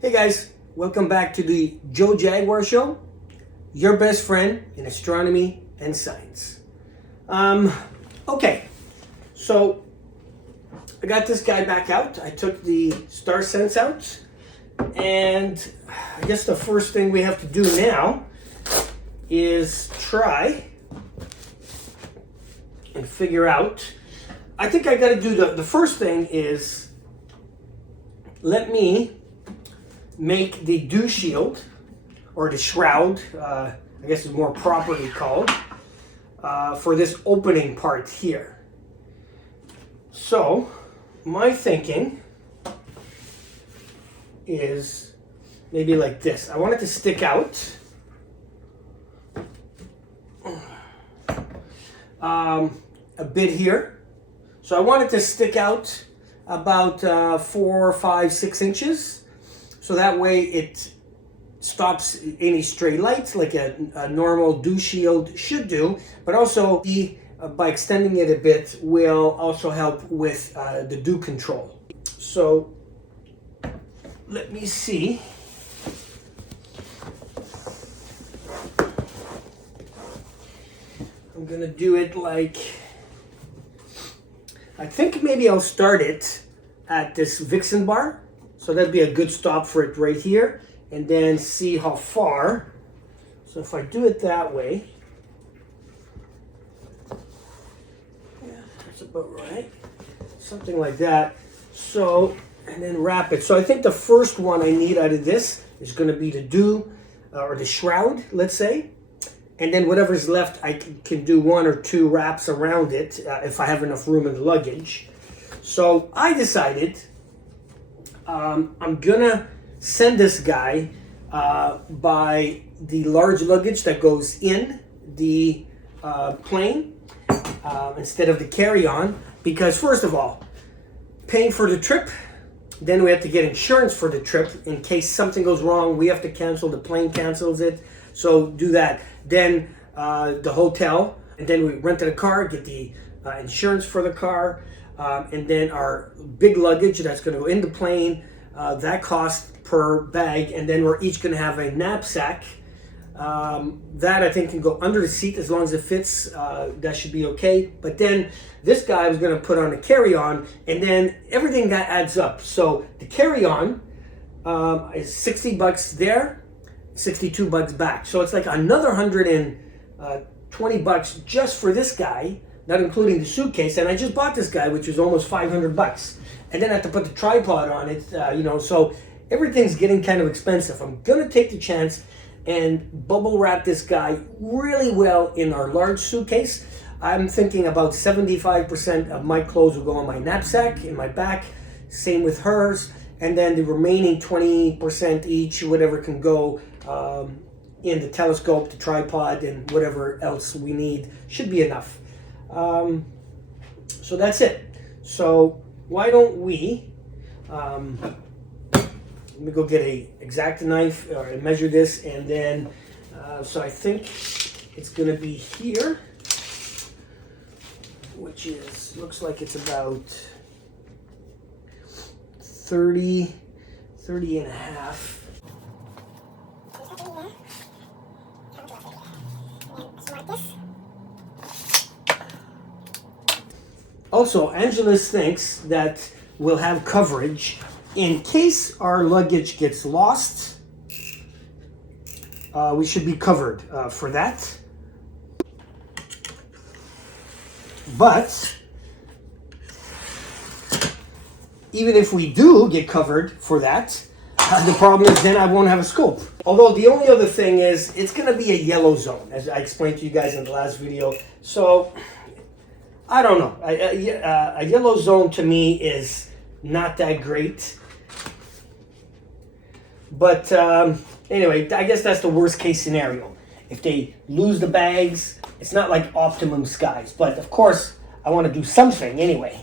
Hey guys, welcome back to the Joe Jaguar Show, your best friend in astronomy and science. Okay, so I got this guy back out. I took the star sense out, and I guess the first thing we have to do now is try and figure out. I think I got to do the first thing is let me make the dew shield, or the shroud, I guess is more properly called, for this opening part here. So my thinking is maybe like this. I want it to stick out a bit here. So I want it to stick out about 4, 5, 6 inches. So that way it stops any stray lights like a normal dew shield should do, but also by extending it a bit will also help with the dew control. So let me see. I'm gonna do it like, I think maybe I'll start it at this Vixen bar. So that'd be a good stop for it right here, and then see how far. So if I do it that way, yeah, that's about right. Something like that. So, and then wrap it. So I think the first one I need out of this is going to be the dew, or the shroud, let's say. And then whatever's left, I can do 1 or 2 wraps around it if I have enough room in the luggage. So I decided I'm gonna send this guy by the large luggage that goes in the plane instead of the carry-on, because first of all, paying for the trip, then we have to get insurance for the trip in case something goes wrong. We have to cancel, the plane cancels it, so do that. Then the hotel, and then we rented a car, get the insurance for the car. And then our big luggage that's going to go in the plane, that cost per bag, and then we're each going to have a knapsack that I think can go under the seat as long as it fits. That should be okay. But then this guy was going to put on a carry-on, and then everything that adds up. So the carry-on is $60 there, $62 back. So it's like another $120 just for this guy, not including the suitcase. And I just bought this guy, which was almost $500. And then I have to put the tripod on it, so everything's getting kind of expensive. I'm gonna take the chance and bubble wrap this guy really well in our large suitcase. I'm thinking about 75% of my clothes will go on my knapsack in my back, same with hers, and then the remaining 20% each, whatever can go in the telescope, the tripod, and whatever else we need should be enough. So that's it. So why don't we, let me go get a X-Acto knife and measure this, and then, so I think it's going to be here, which is, looks like it's about 30 and a half. Also, Angelus thinks that we'll have coverage in case our luggage gets lost. We should be covered for that. But even if we do get covered for that, the problem is then I won't have a scope. Although the only other thing is it's going to be a yellow zone, as I explained to you guys in the last video. So I don't know. A yellow zone to me is not that great. But anyway, I guess that's the worst case scenario. If they lose the bags, it's not like optimum skies. But of course, I want to do something anyway.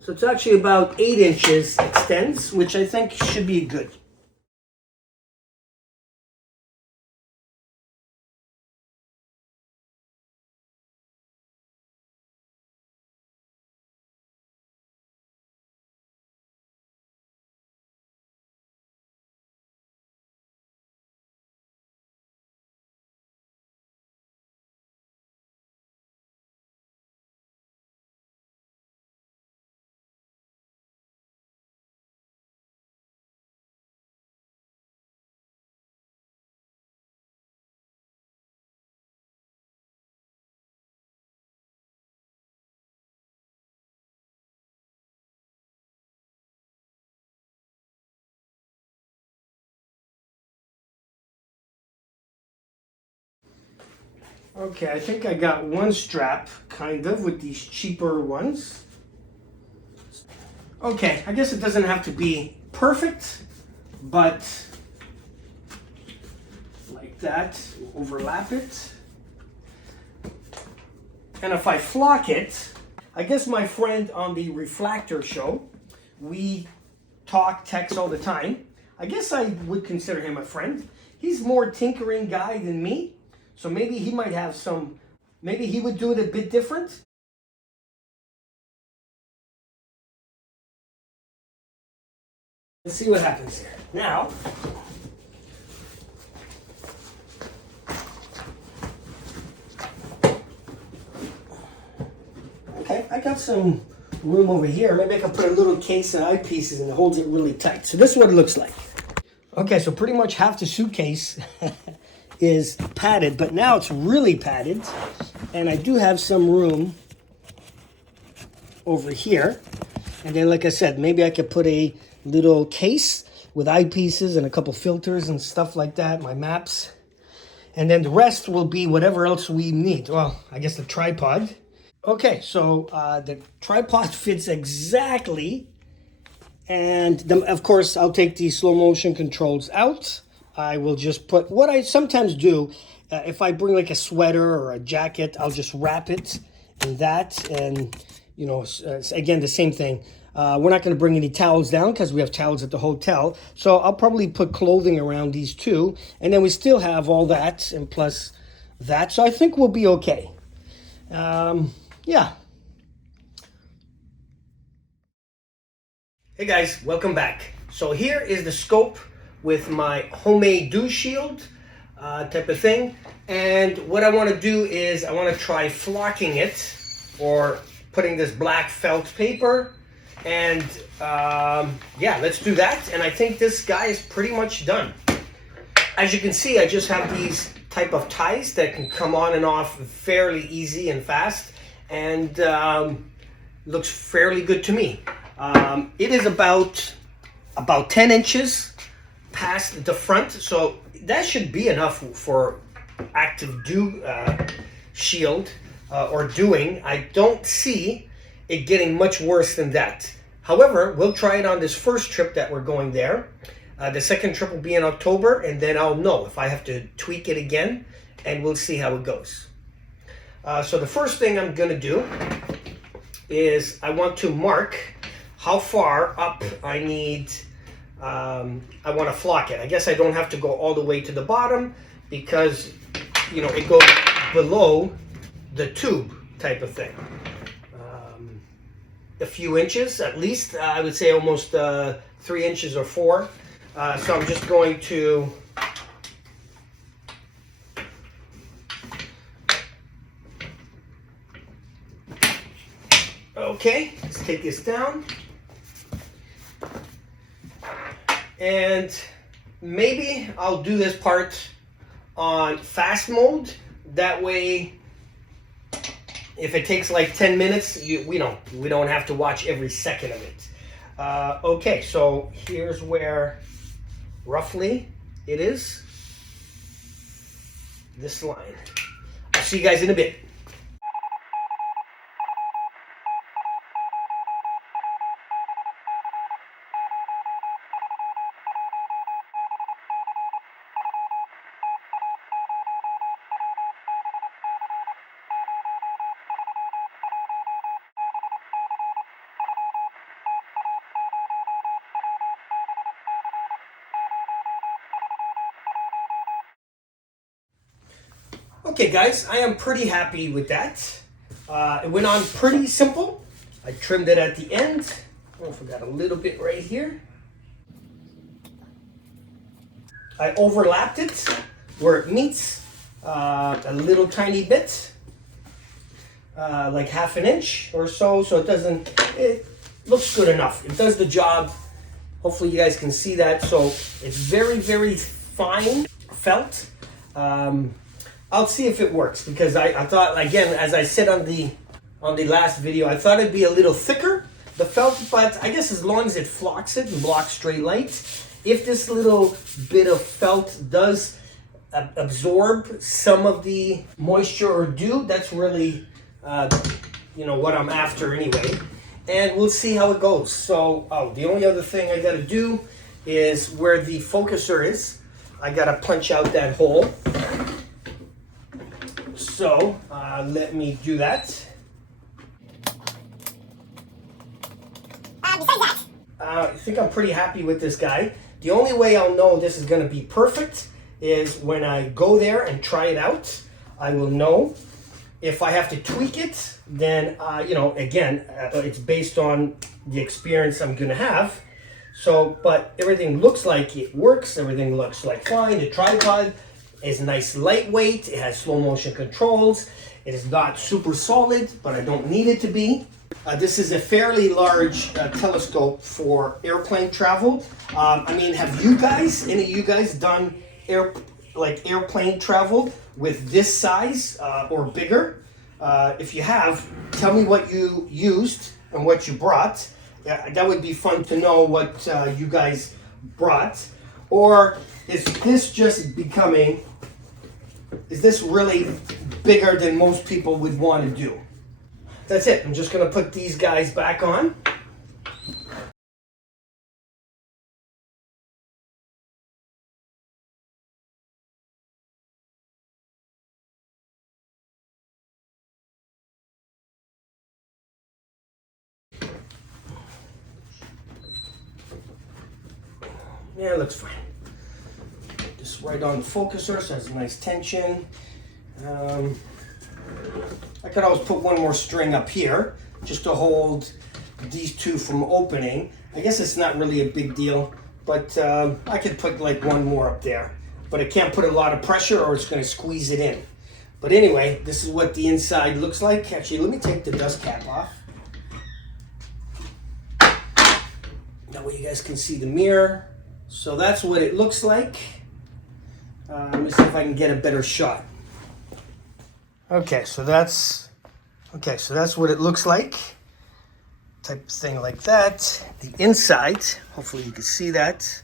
So it's actually about 8 inches extends, which I think should be good. Okay, I think I got one strap, kind of, with these cheaper ones. Okay, I guess it doesn't have to be perfect, but like that, overlap it. And if I flock it, I guess my friend on the Refractor show, we talk, text all the time. I guess I would consider him a friend. He's more tinkering guy than me. So maybe he might have some, maybe he would do it a bit different. Let's see what happens here. Now, okay, I got some room over here. Maybe I can put a little case of eyepieces and it holds it really tight. So this is what it looks like. Okay, so pretty much half the suitcase is padded, but now it's really padded. And I do have some room over here. And then, like I said, maybe I could put a little case with eyepieces and a couple filters and stuff like that, my maps. And then the rest will be whatever else we need. Well, I guess the tripod. Okay, so the tripod fits exactly. And of course, I'll take the slow motion controls out. I will just put, what I sometimes do, if I bring like a sweater or a jacket, I'll just wrap it in that. And, you know, again, the same thing. We're not going to bring any towels down because we have towels at the hotel. So I'll probably put clothing around these two. And then we still have all that and plus that. So I think we'll be okay. Yeah. Hey guys, welcome back. So here is the scope with my homemade dew shield type of thing. And what I want to do is I want to try flocking it or putting this black felt paper. And yeah, let's do that. And I think this guy is pretty much done. As you can see, I just have these type of ties that can come on and off fairly easy and fast. And looks fairly good to me. It is about 10 inches past the front, so that should be enough for active dew shield or dewing. I don't see it getting much worse than that. However, we'll try it on this first trip that we're going there. The second trip will be in October, and then I'll know if I have to tweak it again, and we'll see how it goes. So the first thing I'm going to do is I want to mark how far up I need, I want to flock it. I guess I don't have to go all the way to the bottom because, you know, it goes below the tube type of thing. A few inches at least, I would say almost 3 inches or 4. So I'm just going to okay, let's take this down. And maybe I'll do this part on fast mode. That way, if it takes like 10 minutes, we don't have to watch every second of it. Okay, so here's where roughly it is. This line. I'll see you guys in a bit. Okay guys, I am pretty happy with that. It went on pretty simple. I trimmed it at the end. Oh, I forgot a little bit right here. I overlapped it where it meets a little tiny bit, like half an inch or so, so it looks good enough. It does the job. Hopefully you guys can see that. So it's very, very fine felt. I'll see if it works, because I thought, again, as I said on the last video, I thought it'd be a little thicker, the felt, but I guess as long as it flocks it and blocks stray light, if this little bit of felt does absorb some of the moisture or dew, that's really, what I'm after anyway. And we'll see how it goes. So, the only other thing I gotta do is where the focuser is, I gotta punch out that hole. So, let me do that. Besides that, I think I'm pretty happy with this guy. The only way I'll know this is going to be perfect is when I go there and try it out. I will know. If I have to tweak it, then, again, it's based on the experience I'm going to have. So, but everything looks like it works. Everything looks like fine. The tripod is nice, lightweight. It has slow motion controls. It is not super solid, but I don't need it to be. This is a fairly large telescope for airplane travel. Have any of you guys done airplane travel with this size or bigger? If you have, tell me what you used and what you brought. That would be fun to know what you guys brought. Or is this just becoming, is this really bigger than most people would want to do? That's it. I'm just going to put these guys back on. Yeah, it looks fine. Just right on the focuser, so it has a nice tension. I could always put one more string up here just to hold these two from opening. I guess it's not really a big deal, but I could put like one more up there. But I can't put a lot of pressure or it's going to squeeze it in. But anyway, this is what the inside looks like. Actually, let me take the dust cap off. That way you guys can see the mirror. So that's what it looks like. Let me see if I can get a better shot. Okay, so that's what it looks like. Type of thing like that. The inside, hopefully you can see that.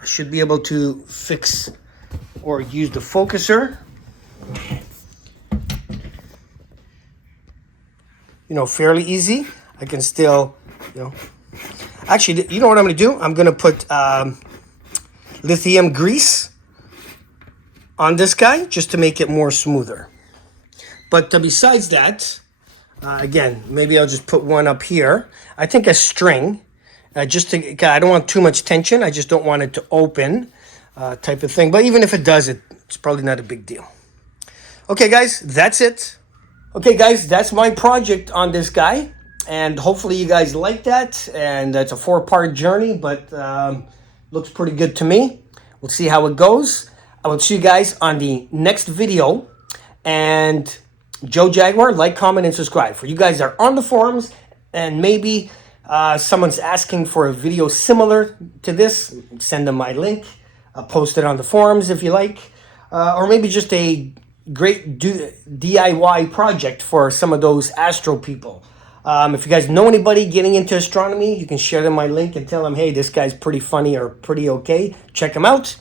I should be able to fix or use the focuser. Fairly easy. I can still, Actually, you know what I'm going to do? I'm going to put lithium grease on this guy just to make it more smoother. But besides that, again, maybe I'll just put one up here. I think a string, I don't want too much tension. I just don't want it to open type of thing. But even if it does, it's probably not a big deal. Okay, guys, that's it. Okay, guys, that's my project on this guy. And hopefully you guys like that. And it's a 4-part journey, but looks pretty good to me. We'll see how it goes. I will see you guys on the next video. And Joe Jaguar, like, comment, and subscribe. For you guys that are on the forums and maybe someone's asking for a video similar to this, send them my link. I'll post it on the forums if you like. Or maybe just a great DIY project for some of those astro people. If you guys know anybody getting into astronomy, you can share them my link and tell them, hey, this guy's pretty funny or pretty okay. Check him out.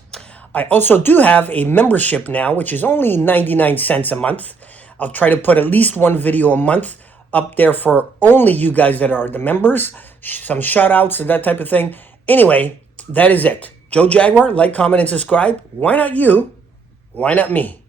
I also do have a membership now, which is only 99 cents a month. I'll try to put at least one video a month up there for only you guys that are the members. Some shout outs and that type of thing. Anyway, that is it. Joe Jaguar, like, comment, and subscribe. Why not you? Why not me?